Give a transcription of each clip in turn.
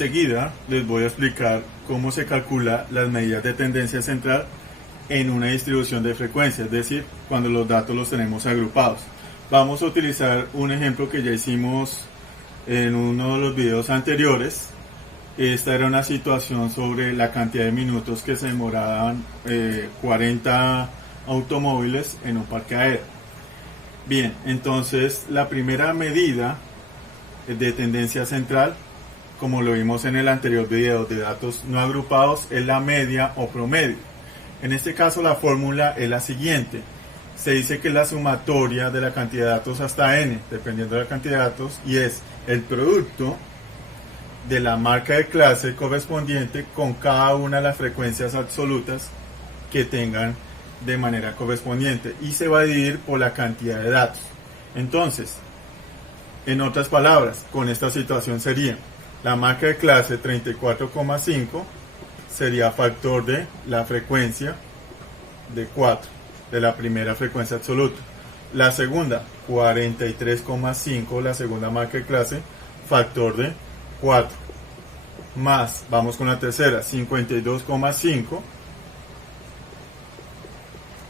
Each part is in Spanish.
Enseguida les voy a explicar cómo se calcula las medidas de tendencia central en una distribución de frecuencia, es decir, cuando los datos los tenemos agrupados. Vamos a utilizar un ejemplo que ya hicimos en uno de los videos anteriores. Esta era una situación sobre la cantidad de minutos que se demoraban 40 automóviles en un parqueadero. Bien, entonces la primera medida de tendencia central, como lo vimos en el anterior video de datos no agrupados, es la media o promedio. En este caso la fórmula es la siguiente. Se dice que es la sumatoria de la cantidad de datos hasta n, dependiendo de la cantidad de datos, y es el producto de la marca de clase correspondiente con cada una de las frecuencias absolutas que tengan de manera correspondiente, y se va a dividir por la cantidad de datos. Entonces, en otras palabras, con esta situación sería la marca de clase 34,5 sería factor de la frecuencia de 4 de la primera frecuencia absoluta. La segunda, 43,5, la segunda marca de clase, factor de 4. Más, vamos con la tercera, 52,5,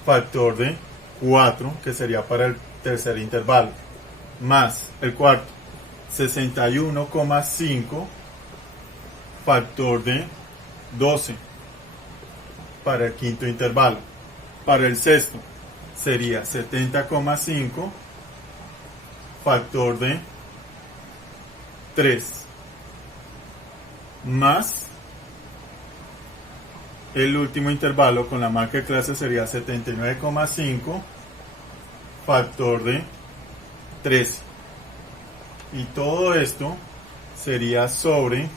factor de 4, que sería para el tercer intervalo. Más el cuarto, 61,5, factor de 12 para el quinto intervalo. Para el sexto sería 70,5, factor de 3, más el último intervalo con la marca de clase sería 79,5, factor de 13. Y todo esto sería sobre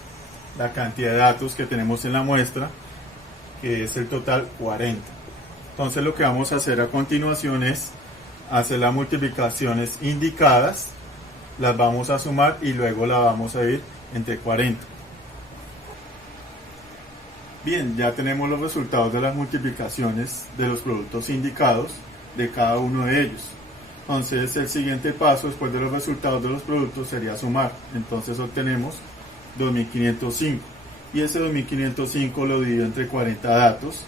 la cantidad de datos que tenemos en la muestra, que es el total 40. Entonces lo que vamos a hacer a continuación es hacer las multiplicaciones indicadas, las vamos a sumar y luego la vamos a ir entre 40. Bien, ya tenemos los resultados de las multiplicaciones de los productos indicados de cada uno de ellos. Entonces el siguiente paso después de los resultados de los productos sería sumar. Entonces obtenemos 2505 y ese 2505 lo divido entre 40 datos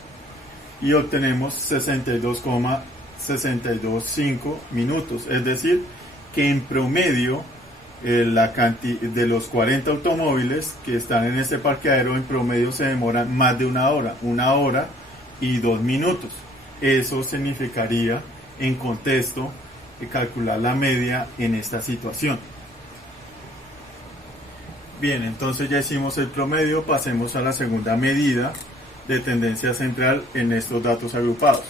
y obtenemos 62,625 minutos. Es decir, que en promedio la cantidad de los 40 automóviles que están en este parqueadero en promedio se demoran más de una hora y 2 minutos. Eso significaría en contexto calcular la media en esta situación. Bien, entonces ya hicimos el promedio, pasemos a la segunda medida de tendencia central en estos datos agrupados.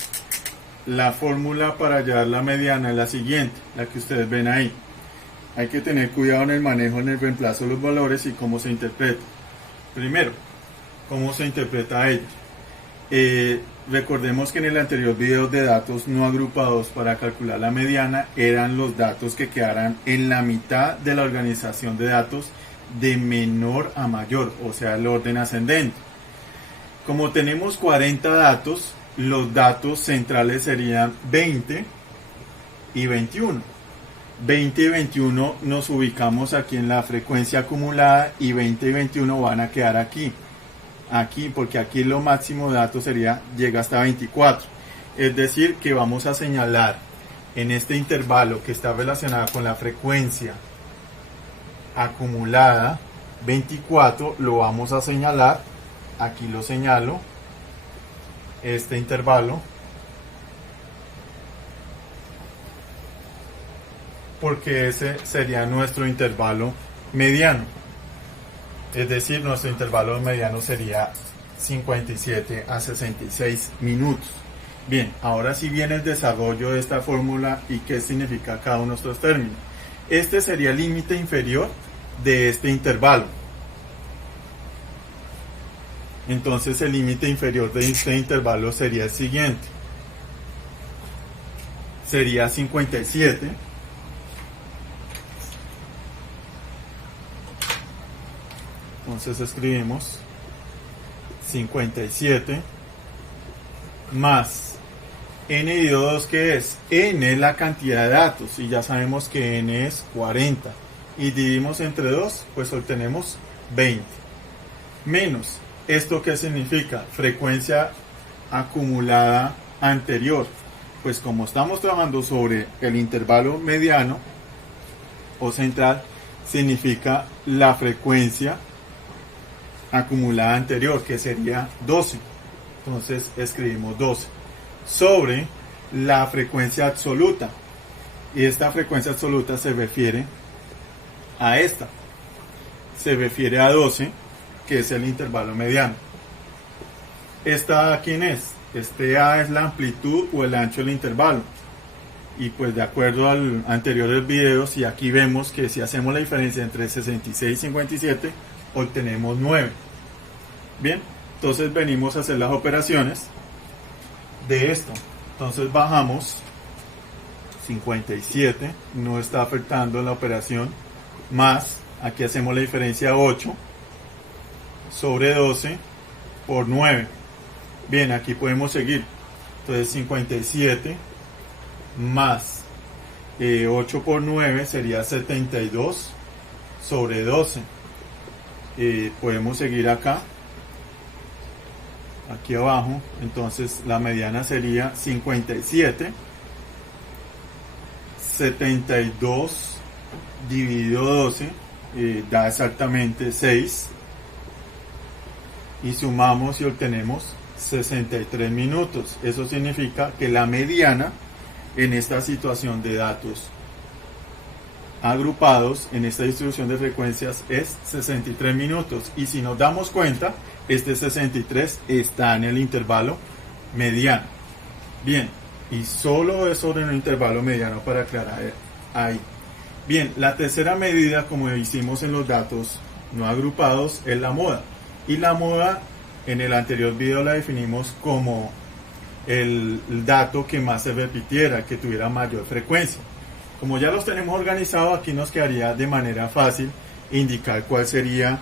La fórmula para hallar la mediana es la siguiente, la que ustedes ven ahí. Hay que tener cuidado en el manejo, en el reemplazo de los valores y cómo se interpreta. Primero, cómo se interpreta ello. Recordemos que en el anterior video de datos no agrupados para calcular la mediana eran los datos que quedaran en la mitad de la organización de datos de menor a mayor, o sea el orden ascendente. Como tenemos 40 datos, los datos centrales serían 20 y 21. 20 y 21 nos ubicamos aquí en la frecuencia acumulada y 20 y 21 van a quedar aquí, porque aquí lo máximo de datos llega hasta 24. Es decir, que vamos a señalar en este intervalo que está relacionado con la frecuencia acumulada 24, lo vamos a señalar, aquí lo señalo, este intervalo, porque ese sería nuestro intervalo mediano. Es decir, nuestro intervalo mediano sería 57 a 66 minutos. Bien, ahora sí viene el desarrollo de esta fórmula y qué significa cada uno de estos términos. Este sería el límite inferior de este intervalo. Entonces el límite inferior de este intervalo sería el siguiente. Sería 57. Entonces escribimos 57 más n dividido 2, que es n es la cantidad de datos y ya sabemos que n es 40 y dividimos entre 2, pues obtenemos 20. menos, ¿esto qué significa? Frecuencia acumulada anterior. Pues como estamos trabajando sobre el intervalo mediano o central, significa la frecuencia acumulada anterior, que sería 12. Entonces escribimos 12 sobre la frecuencia absoluta, y esta frecuencia absoluta se refiere a esta, se refiere a 12, que es el intervalo mediano. ¿Esta quién es? Este A es la amplitud o el ancho del intervalo. Y pues de acuerdo al anterior video, si aquí vemos que si hacemos la diferencia entre 66 y 57, obtenemos 9. Bien, entonces venimos a hacer las operaciones de esto. Entonces bajamos 57, no está afectando la operación, más, aquí hacemos la diferencia 8 sobre 12 por 9. Bien, aquí podemos seguir. Entonces 57 más 8 por 9 sería 72 sobre 12. Podemos seguir acá, aquí abajo. Entonces la mediana sería 57. 72 dividido 12 da exactamente 6. Y sumamos y obtenemos 63 minutos. Eso significa que la mediana en esta situación de datos agrupados, en esta distribución de frecuencias, es 63 minutos. Y si nos damos cuenta, este 63 está en el intervalo mediano. Bien, y solo es sobre un intervalo mediano para aclarar ahí. Bien, la tercera medida, como hicimos en los datos no agrupados, es la moda. Y la moda, en el anterior video la definimos como el dato que más se repitiera, que tuviera mayor frecuencia. Como ya los tenemos organizados, aquí nos quedaría de manera fácil indicar cuál sería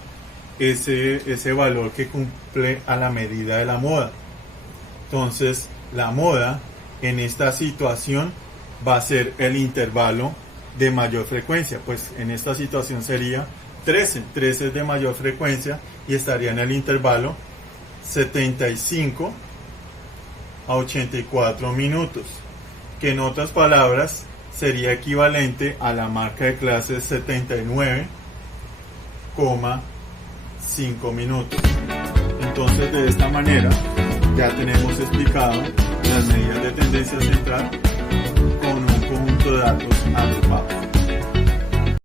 ese valor que cumple a la medida de la moda. Entonces, la moda en esta situación va a ser el intervalo de mayor frecuencia. Pues en esta situación sería 13. 13 es de mayor frecuencia y estaría en el intervalo 75 a 84 minutos, que en otras palabras sería equivalente a la marca de clase 79,5 minutos. Entonces, de esta manera ya tenemos explicado las medidas de tendencia central con un